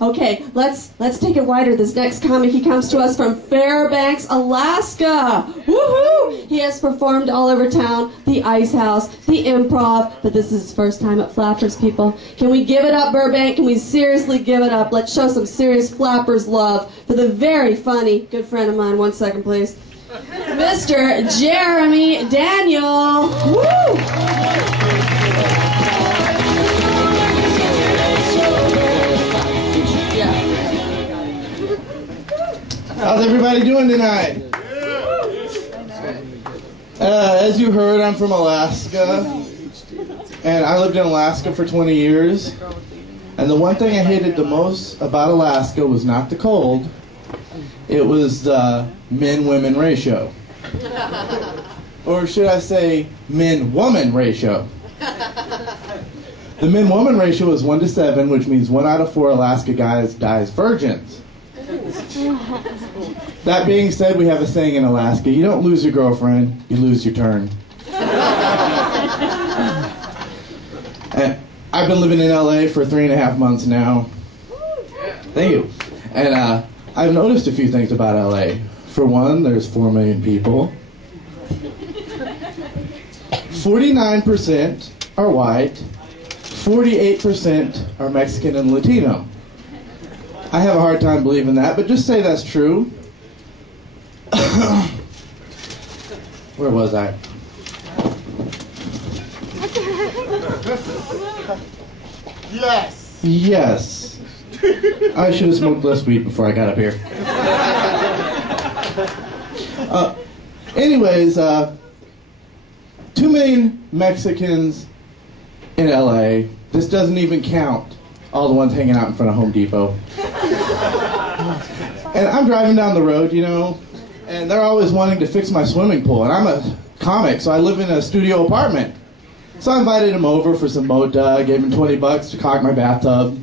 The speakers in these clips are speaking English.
Okay, let's take it wider. This next comic, he comes to us from Fairbanks, Alaska. Woohoo! He has performed all over town, the Ice House, the Improv, but this is his first time at Flappers, people. Can we give it up, Burbank? Can we seriously give it up? Let's show some serious Flappers love for the very funny good friend of mine. 1 second, please. Mr. Jeremy Daniel. Woo! How's everybody doing tonight? As you heard, I'm from Alaska, and I lived in Alaska for 20 years. And the one thing I hated the most about Alaska was not the cold, it was the men-women ratio. Or should I say men-woman ratio. The men-woman ratio is 1 to 7, which means 1 out of 4 Alaska guys dies virgins. That being said, we have a saying in Alaska, you don't lose your girlfriend, you lose your turn. And I've been living in LA for 3.5 months now. Thank you. And I've noticed a few things about LA. For one, there's 4 million people. 49% are white, 48% are Mexican and Latino. I have a hard time believing that, but just say that's true. Where was I? Yes. Yes. I should have smoked less weed before I got up here. Anyways, 2 million Mexicans in LA. This doesn't even count all the ones hanging out in front of Home Depot. And I'm driving down the road, you know, and they're always wanting to fix my swimming pool. And I'm a comic, so I live in a studio apartment. So I invited him over for some mocha, gave him $20 to caulk my bathtub.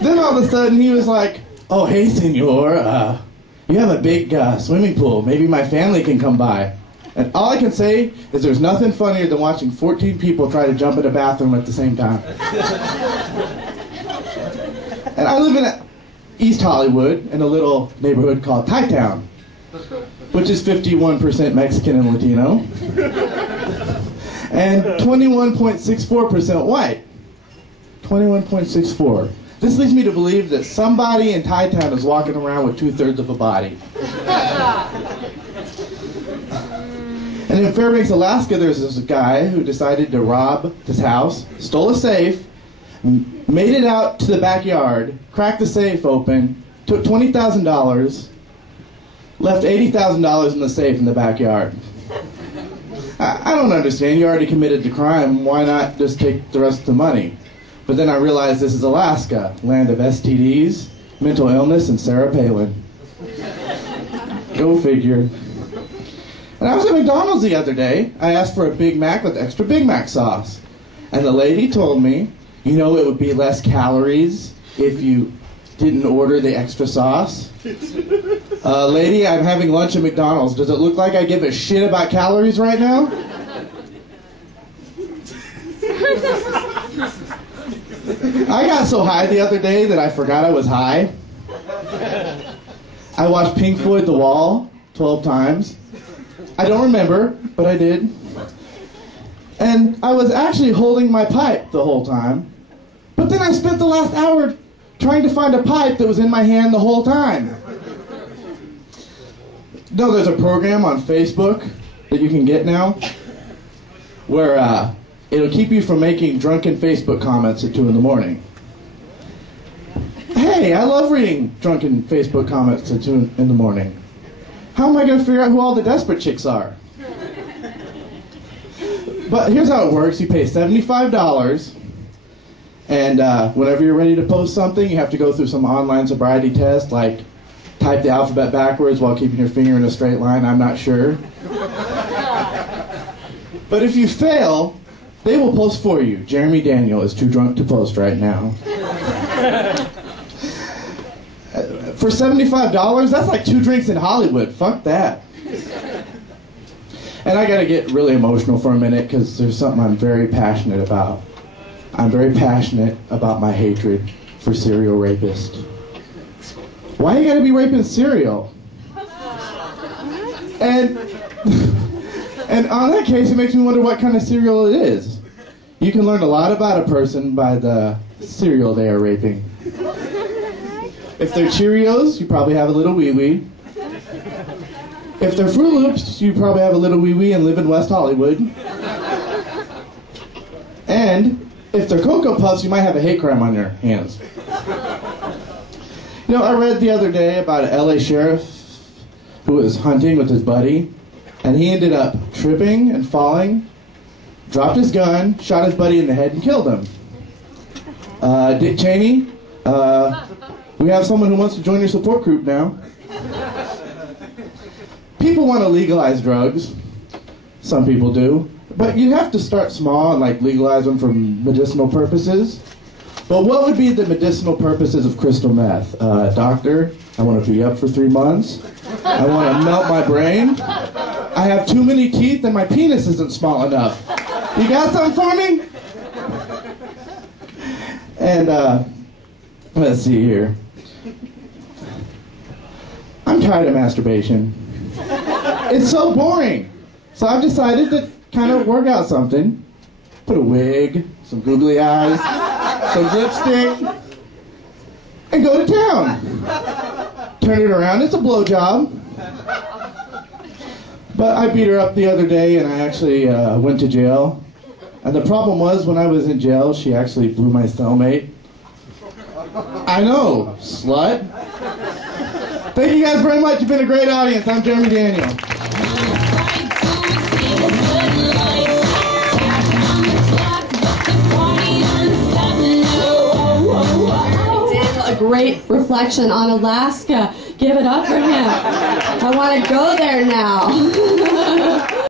Then all of a sudden he was like, oh, hey, senor, you have a big swimming pool. Maybe my family can come by. And all I can say is there's nothing funnier than watching 14 people try to jump in a bathroom at the same time. And I live in East Hollywood, in a little neighborhood called Thai Town, which is 51% Mexican and Latino, and 21.64% white. 21.64. This leads me to believe that somebody in Thai Town is walking around with 2/3 of a body. And in Fairbanks, Alaska, there's this guy who decided to rob this house, stole a safe, made it out to the backyard, cracked the safe open, took $20,000, left $80,000 in the safe in the backyard. I don't understand. You already committed the crime. Why not just take the rest of the money? But then I realized this is Alaska, land of STDs, mental illness, and Sarah Palin. Go figure. And I was at McDonald's the other day. I asked for a Big Mac with extra Big Mac sauce. And the lady told me, you know, it would be less calories if you didn't order the extra sauce. Lady, I'm having lunch at McDonald's. Does it look like I give a shit about calories right now? I got so high the other day that I forgot I was high. I watched Pink Floyd The Wall 12 times. I don't remember, but I did. And I was actually holding my pipe the whole time. But then I spent the last hour trying to find a pipe that was in my hand the whole time. No, there's a program on Facebook that you can get now where it'll keep you from making drunken Facebook comments at 2 in the morning. Hey, I love reading drunken Facebook comments at 2 in the morning. How am I going to figure out who all the desperate chicks are? But here's how it works. You pay $75, and whenever you're ready to post something, you have to go through some online sobriety test, like type the alphabet backwards while keeping your finger in a straight line. I'm not sure. But if you fail, they will post for you. Jeremy Daniel is too drunk to post right now. For $75, that's like 2 drinks in Hollywood. Fuck that. And I gotta get really emotional for a minute because there's something I'm very passionate about. I'm very passionate about my hatred for serial rapists. Why you gotta be raping cereal? And on that case, it makes me wonder what kind of cereal it is. You can learn a lot about a person by the cereal they are raping. If they're Cheerios, you probably have a little wee-wee. If they're Fruit Loops, you probably have a little wee-wee and live in West Hollywood. And if they're Cocoa Puffs, you might have a hate crime on your hands. You know, I read the other day about an LA sheriff who was hunting with his buddy, and he ended up tripping and falling, dropped his gun, shot his buddy in the head, and killed him. Dick Cheney, we have someone who wants to join your support group now. People want to legalize drugs. Some people do. But you have to start small and like legalize them for medicinal purposes. But what would be the medicinal purposes of crystal meth? Doctor, I want to be up for 3 months. I want to melt my brain. I have too many teeth and my penis isn't small enough. You got something for me? And let's see here. I'm tired of masturbation. It's so boring. So I've decided to kind of work out something. Put a wig, some googly eyes, some lipstick, and go to town. Turn it around, it's a blowjob. But I beat her up the other day and I actually went to jail. And the problem was when I was in jail, she actually blew my cellmate. I know, slut. Thank you guys very much. You've been a great audience. I'm Jeremy Daniel. A great reflection on Alaska. Give it up for him. I want to go there now.